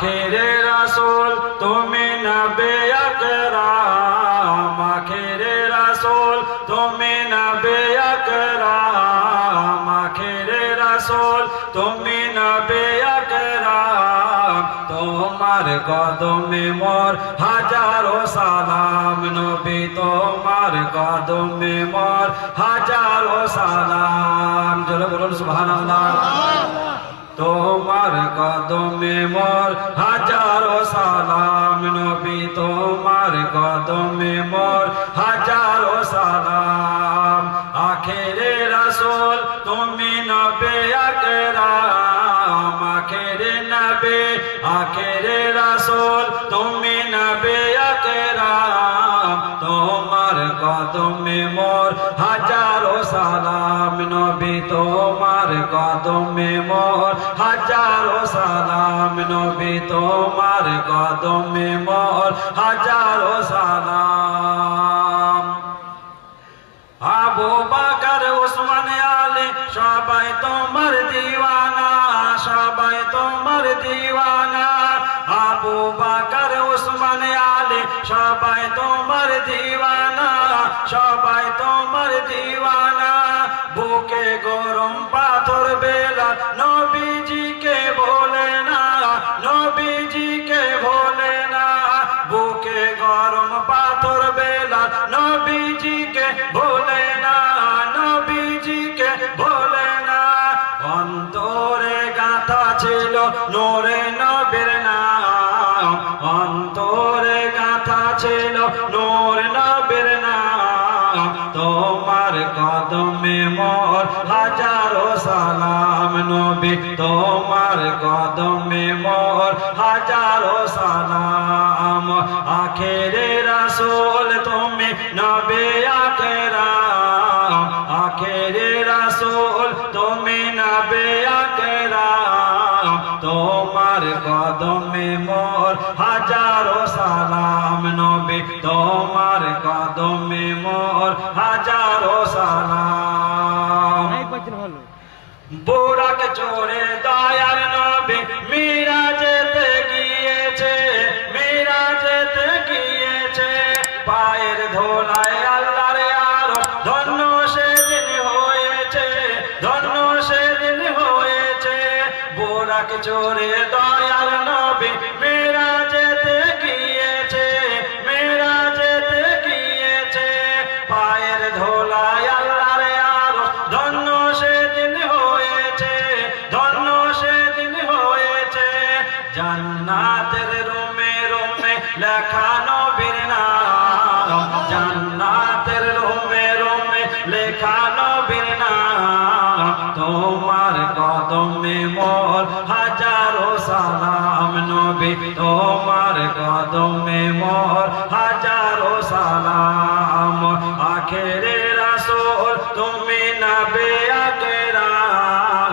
আখেরে রাসূল তুমি নবী আকরাম, আখেরে রাসূল তুমি নবী আকরাম, আখেরে রাসূল তুমি নবী আকরাম। তোমার কদমে মোর হাজারো সালাম নবী, তোমার কদমে মোর হাজারো সালাম। জোরে বলুন সুবহানাল্লাহ। তোমার কদমে মোর হাজারো সালাম নবী, তোমার কদমে মোর হাজারো সালাম। আখেরে রাসূল তুমি নবী আকরাম, আখেরে নবী আখেরে রাসূল তুমি নবী আকরাম। তোমার কদমে মোর হাজারো সালাম নবী, তোমার কদমে মোর হাজারো সালাম নবী, তোমার কদমে মোর হাজারো সালাম। আবু বকর ওসমান আলী সবাই তোমার দিওয়ানা, সবাই তোমার দিওয়ানা। আবু বকর ওসমান আলী সবাই তোমার দিওয়ানা, সবাই তোমার দিওয়ানা। বুকে গরম পাথর বেলা নবীজিকে ভোলে না, নবীজিকে ভোলে না। বুকে গরম পাথর বেলা নবীজিকে ভোলে না, নবীজিকে ভোলে না। অন্তরে গাঁথা ছিল নূরে নবীর নাম, অন্তরে গাঁথা ছিল নূরে নবীর নাম। তোমার কদমে মোর হাজারো সালাম নবী, তোমার কদমে মোর হাজারো সালাম। আখেরে রাসূল তুমি নবী আকরাম, আখেরে রাসূল তুমি নবী আকরাম। তোমার কদমে মোর হাজারো সালাম নবী, তোমার কদমে মোর হাজারো সালাম। বুরাক চড়ে দয়ার নবী মিরাজেতে গিয়েছে, মিরাজেতে গিয়েছে। পায়ের ধোলায় আল্লাহর আরশ ধন্য সেদিন হয়েছে, ধন্য সেদিন হয়েছে। বুরাক চড়ে দয়ার নবী মিরাজেতে গিয়েছে, মিরাজেতে গিয়েছে। পায়ের ধোলায় আল্লাহর আরশ ধন্য সেদিন হয়েছে, ধন্য সেদিন হয়েছে। জান্নাতের রুমে রুমে লেখা নবীর নাম, জান্নাতের রুমে রুমে লেখা নবীর নাম। তোমার কদমে মোর হাজারো সালাম নবী, তোমার কদমে মোর হাজারো সালাম। আখেরে রাসূল তুমি নবী আকরাম,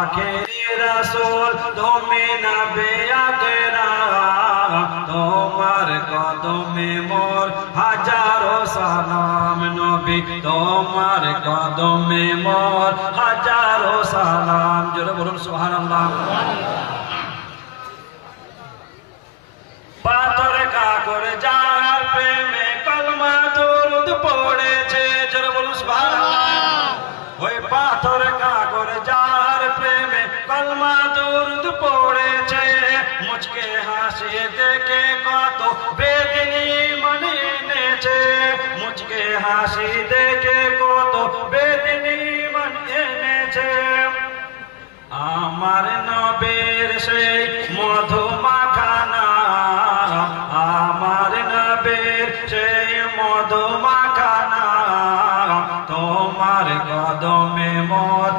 আখেরে রাসূল তুমি নবী আকরাম। তোমার কদমে মোর হাজারো সালাম নবী, তোমার কদমে মোর হাজারো সালাম। জোরে বলুন সুবহানাল্লাহ। পাথর কাকর যার প্রেমে কলমা দরুদ পড়েছে, জোরে বলুন সুবহানাল্লাহ। ওই পাথর কাকর যার প্রেমে কলমা দরুদ পড়েছে। মুচকে হাসি দেখে কত বেদিনী মনে এনেছে, মুচকে হাসি দেখে কত বেদিনী মনে এনেছে। আমার নবীর সেই মধু মাখা নাম, আমার নবীর সেই মধু মাখা নাম। তোমার কদমে মোর